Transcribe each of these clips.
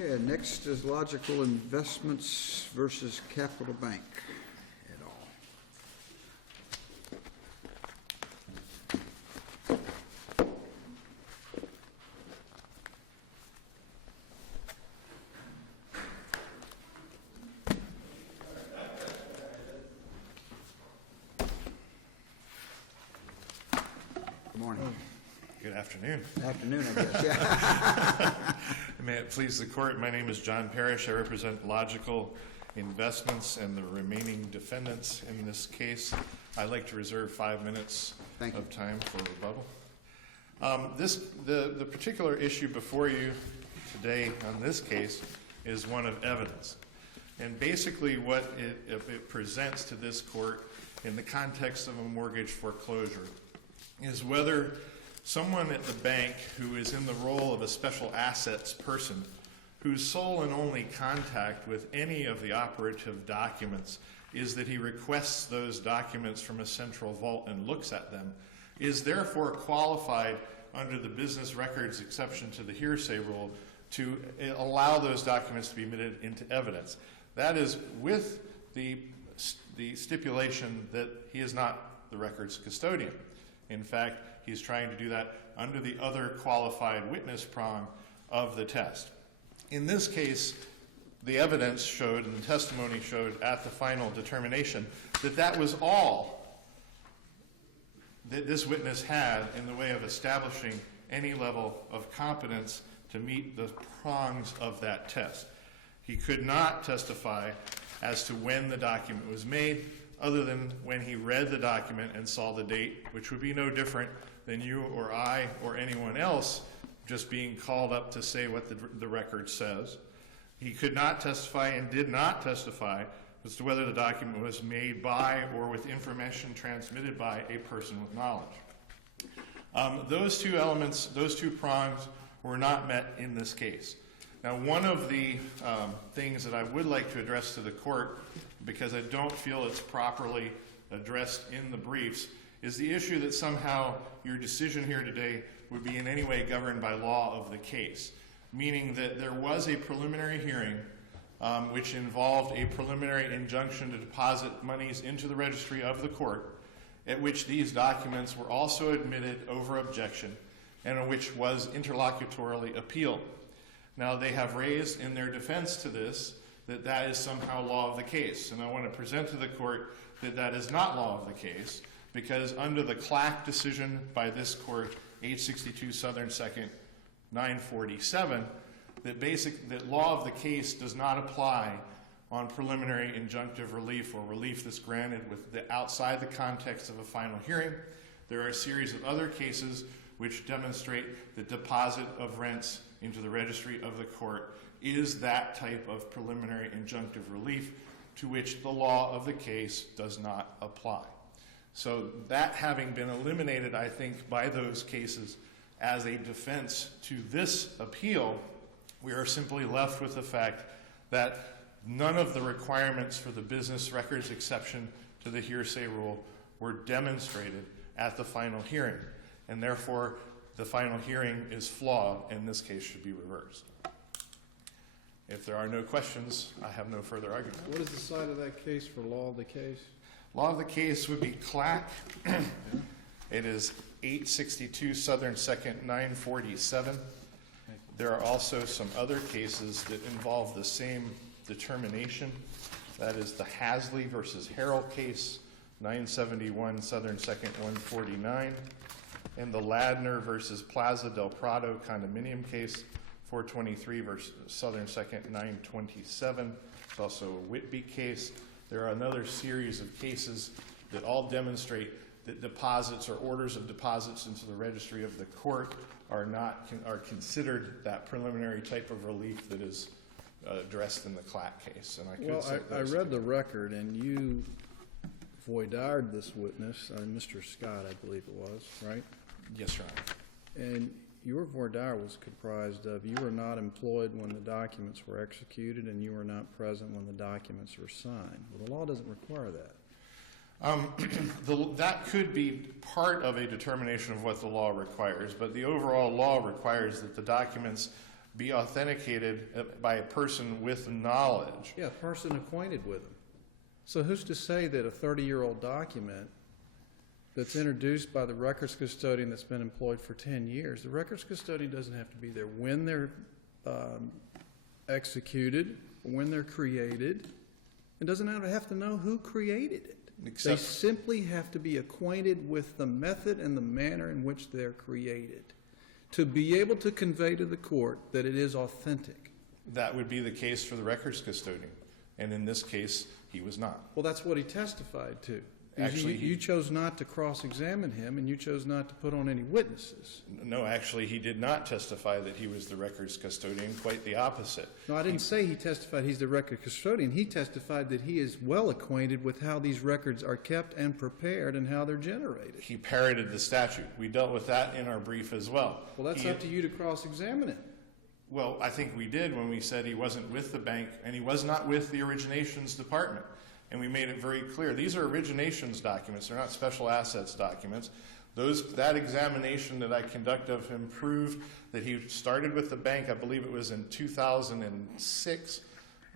Okay, next is Logical Investments versus Capital Bank et al. Good morning. Good afternoon. Afternoon, I guess, yeah. May it please the court, my name is John Parrish. I represent Logical Investments and the remaining defendants in this case. I'd like to reserve 5 minutes of time for rebuttal. The particular issue before you today on this case is one of evidence. And basically what it presents to this court in the context of a mortgage foreclosure is whether someone at the bank who is in the role of a special assets person, whose sole and only contact with any of the operative documents is that he requests those documents from a central vault and looks at them, is therefore qualified under the business records exception to the hearsay rule to allow those documents to be admitted into evidence. That is with the stipulation that he is not the records custodian. In fact, he's trying to do that under the other qualified witness prong of the test. In this case, the evidence showed and the testimony showed at the final determination that that was all that this witness had in the way of establishing any level of competence to meet the prongs of that test. He could not testify as to when the document was made, other than when he read the document and saw the date, which would be no different than you or I or anyone else just being called up to say what the record says. He could not testify and did not testify as to whether the document was made by or with information transmitted by a person with knowledge. Those two elements, those two prongs, were not met in this case. Now, one of the things that I would like to address to the court, because I don't feel it's properly addressed in the briefs, is the issue that somehow your decision here today would be in any way governed by law of the case, meaning that there was a preliminary hearing which involved a preliminary injunction to deposit monies into the registry of the court, at which these documents were also admitted over objection, and which was interlocutorily appealed. Now, they have raised in their defense to this that that is somehow law of the case, and I want to present to the court that that is not law of the case, because under the Clack decision by this court, 862 Southern 2nd, 947, that law of the case does not apply on preliminary injunctive relief or relief that's granted outside the context of a final hearing. There are a series of other cases which demonstrate the deposit of rents into the registry of the court is that type of preliminary injunctive relief to which the law of the case does not apply. So that having been eliminated, I think, by those cases as a defense to this appeal, we are simply left with the fact that none of the requirements for the business records exception to the hearsay rule were demonstrated at the final hearing, and therefore the final hearing is flawed, and this case should be reversed. If there are no questions, I have no further argument. What is the site of that case for law of the case? Law of the case would be Clack. It is 862 Southern 2nd, 947. There are also some other cases that involve the same determination. That is the Hasley versus Harrell case, 971 Southern 2nd, 149. And the Ladner versus Plaza del Prado condominium case, 423 versus Southern 2nd, 927. It's also a Whitby case. There are another series of cases that all demonstrate that deposits or orders of deposits into the registry of the court are considered that preliminary type of relief that is addressed in the Clack case. And I read the record, and you voidared this witness, Mr. Scott, I believe it was, right? Yes, Your Honor. And your voir dire was comprised of you were not employed when the documents were executed, and you were not present when the documents were signed. Well, the law doesn't require that. That could be part of a determination of what the law requires, but the overall law requires that the documents be authenticated by a person with knowledge. Yeah, a person acquainted with them. So who's to say that a 30-year-old document that's introduced by the records custodian that's been employed for 10 years, the records custodian doesn't have to be there when they're executed, when they're created, and doesn't have to know who created it. They simply have to be acquainted with the method and the manner in which they're created to be able to convey to the court that it is authentic. That would be the case for the records custodian, and in this case, he was not. Well, that's what he testified to. Actually, you chose not to cross-examine him, and you chose not to put on any witnesses. No, actually, he did not testify that he was the records custodian, quite the opposite. No, I didn't say he testified he's the record custodian. He testified that he is well acquainted with how these records are kept and prepared and how they're generated. He parroted the statute. We dealt with that in our brief as well. Well, that's up to you to cross-examine him. Well, I think we did when we said he wasn't with the bank, and he was not with the originations department. And we made it very clear. These are originations documents. They're not special assets documents. That examination that I conducted of him proved that he started with the bank, I believe it was in 2006,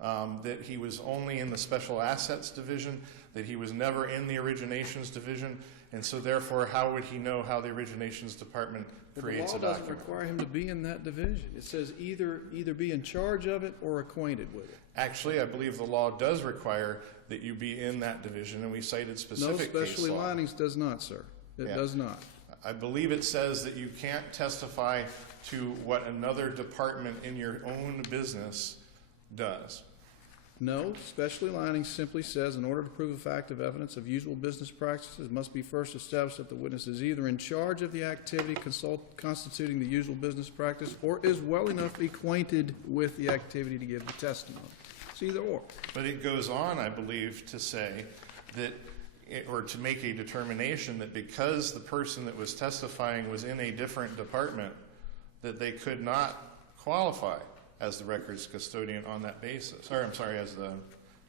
that he was only in the special assets division, that he was never in the originations division, and so therefore how would he know how the originations department creates a The law doesn't document? require him to be in that division. It says either be in charge of it or acquainted with it. Actually, I believe the law does require that you be in that division, and we cited specific No, case specialty law. linings does not, sir. It Yeah. does not. I believe it says that you can't testify to what another department in your own business does. No, specialty lining simply says in order to prove a fact of evidence of usual business practices, it must be first established that the witness is either in charge of the activity constituting the usual business practice or is well enough acquainted with the activity to give the testimony. It's either or. But it goes on, I believe, to say that, or to make a determination that because the person that was testifying was in a different department, that they could not qualify as the records custodian on that basis. Or, I'm sorry, as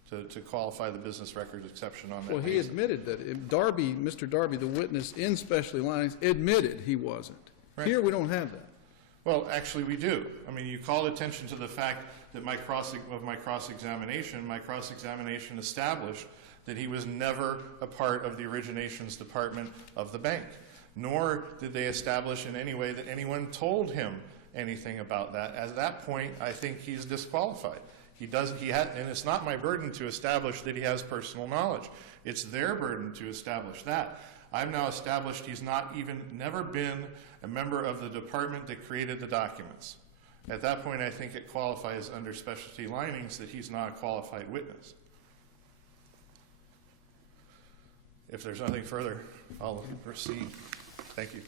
to qualify the business records exception on that Well, he basis. admitted that Mr. Darby, the witness in specialty linings, admitted he wasn't. Right. Here we don't have that. Well, actually, we do. I mean, you called attention to the fact that my cross-examination established that he was never a part of the originations department of the bank, nor did they establish in any way that anyone told him anything about that. At that point, I think he's disqualified. And it's not my burden to establish that he has personal knowledge. It's their burden to establish that. I've now established he's never been a member of the department that created the documents. At that point, I think it qualifies under specialty linings that he's not a qualified witness. If there's nothing further, I'll proceed. Thank you.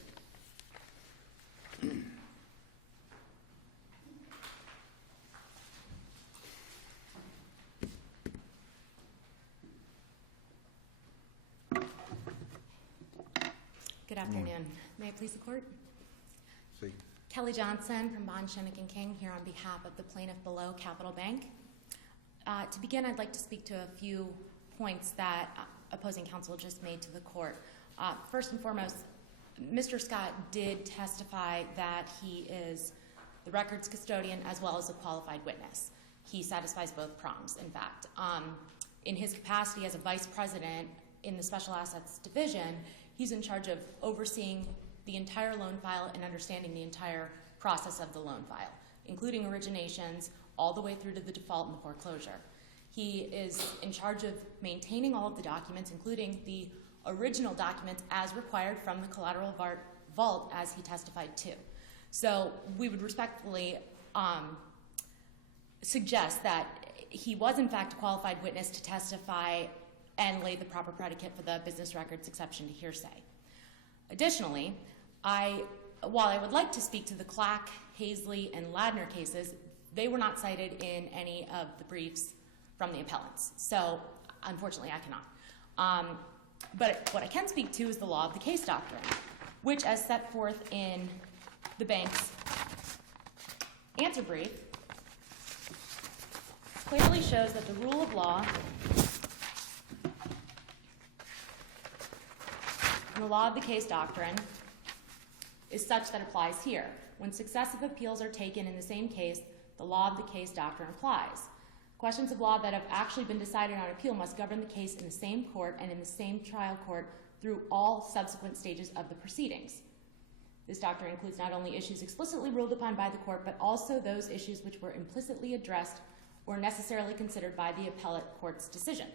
Good afternoon. May it please the court? See. Kelly Johnson from Bond, Shemmick & King here on behalf of the plaintiff below, Capital Bank. To begin, I'd like to speak to a few points that opposing counsel just made to the court. First and foremost, Mr. Scott did testify that he is the records custodian as well as a qualified witness. He satisfies both prongs, in fact. In his capacity as a vice president in the Special Assets Division, he's in charge of overseeing the entire loan file and understanding the entire process of the loan file, including originations all the way through to the default and the foreclosure. He is in charge of maintaining all of the documents, including the original documents as required from the collateral vault as he testified to. So we would respectfully suggest that he was in fact a qualified witness to testify and lay the proper predicate for the business records exception to hearsay. Additionally, while I would like to speak to the Clack, Hazley, and Ladner cases, they were not cited in any of the briefs from the appellants. So, unfortunately, I cannot. But what I can speak to is the law of the case doctrine, which, as set forth in the bank's answer brief, clearly shows that the rule of law and the law of the case doctrine is such that applies here. When successive appeals are taken in the same case, the law of the case doctrine applies. Questions of law that have actually been decided on appeal must govern the case in the same court and in the same trial court through all subsequent stages of the proceedings. This doctrine includes not only issues explicitly ruled upon by the court, but also those issues which were implicitly addressed or necessarily considered by the appellate court's decision.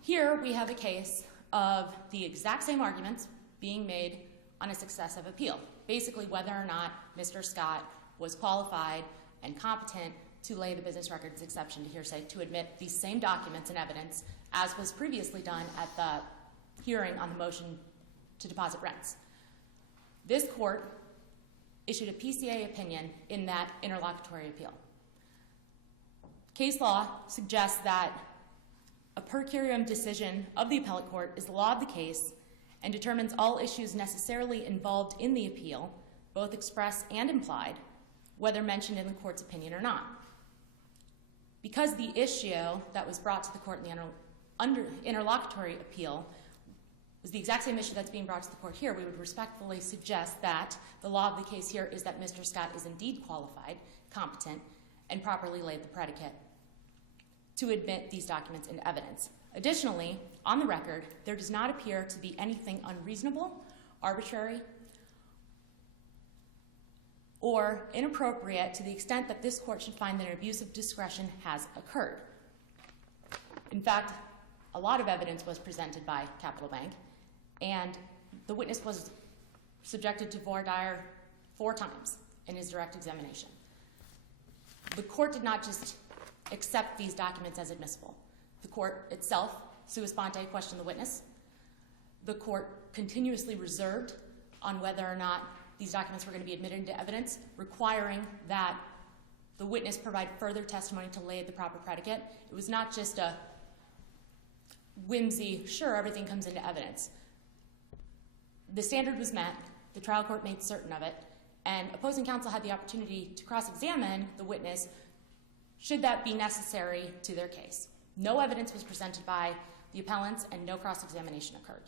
Here we have a case of the exact same arguments being made on a successive appeal, basically whether or not Mr. Scott was qualified and competent to lay the business records exception to hearsay to admit these same documents and evidence as was previously done at the hearing on the motion to deposit rents. This court issued a PCA opinion in that interlocutory appeal. Case law suggests that a per curiam decision of the appellate court is the law of the case and determines all issues necessarily involved in the appeal, both express and implied, whether mentioned in the court's opinion or not. Because the issue that was brought to the court in the interlocutory appeal was the exact same issue that's being brought to the court here, we would respectfully suggest that the law of the case here is that Mr. Scott is indeed qualified, competent, and properly laid the predicate to admit these documents into evidence. Additionally, on the record, there does not appear to be anything unreasonable, arbitrary, or inappropriate to the extent that this court should find that an abuse of discretion has occurred. In fact, a lot of evidence was presented by Capital Bank, and the witness was subjected to voir dire 4 times in his direct examination. The court did not just accept these documents as admissible. The court itself, sua sponte, questioned the witness. The court continuously reserved on whether or not these documents were going to be admitted into evidence, requiring that the witness provide further testimony to lay the proper predicate. It was not just a whimsy, sure, everything comes into evidence. The standard was met, the trial court made certain of it, and opposing counsel had the opportunity to cross-examine the witness should that be necessary to their case. No evidence was presented by the appellants and no cross-examination occurred.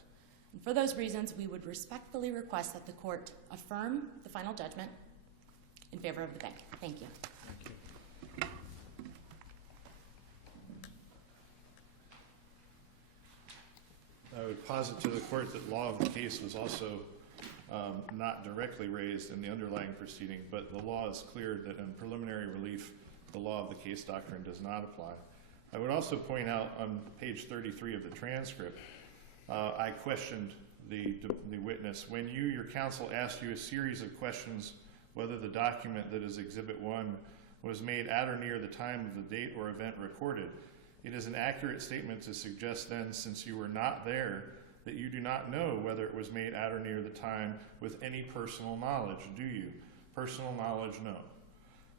And for those reasons, we would respectfully request that the court affirm the final judgment in favor of the bank. Thank you. Thank you. I would posit to the court that law of the case was also not directly raised in the underlying proceeding, but the law is clear that in preliminary relief, the law of the case doctrine does not apply. I would also point out on page 33 of the transcript, I questioned the witness. When your counsel asked you a series of questions whether the document that is Exhibit 1 was made at or near the time of the date or event recorded, it is an accurate statement to suggest then, since you were not there, that you do not know whether it was made at or near the time with any personal knowledge, do you? Personal knowledge, no.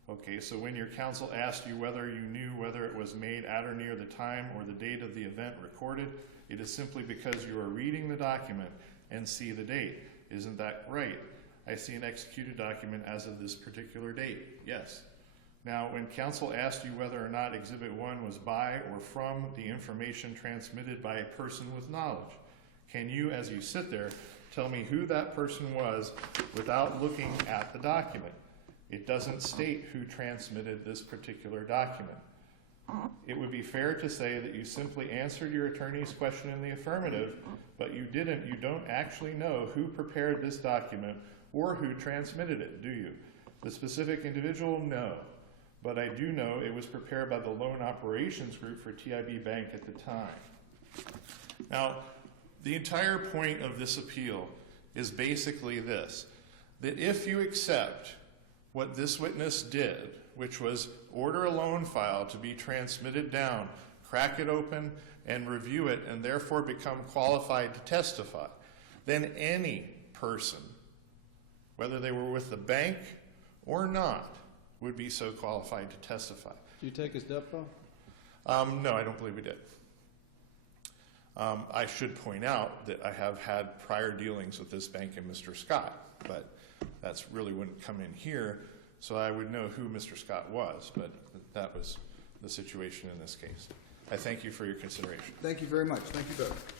Okay, so when your counsel asked you whether you knew whether it was made at or near the time or the date of the event recorded, it is simply because you are reading the document and see the date. Isn't that right? I see an executed document as of this particular date. Yes. Now, when counsel asked you whether or not Exhibit 1 was by or from the information transmitted by a person with knowledge, can you, as you sit there, tell me who that person was without looking at the document? It doesn't state who transmitted this particular document. It would be fair to say that you simply answered your attorney's question in the affirmative, but you don't actually know who prepared this document or who transmitted it, do you? The specific individual, no. But I do know it was prepared by the loan operations group for TIB Bank at the time. Now, the entire point of this appeal is basically this, that if you accept what this witness did, which was order a loan file to be transmitted down, crack it open, and review it, and therefore become qualified to testify, then any person, whether they were with the bank or not, would be so qualified to testify. Do you take his depo? No, I don't believe we did. I should point out that I have had prior dealings with this bank and Mr. Scott, but that's really wouldn't come in here, so I would know who Mr. Scott was, but that was the situation in this case. I thank you for your consideration. Thank you very much. Thank you both.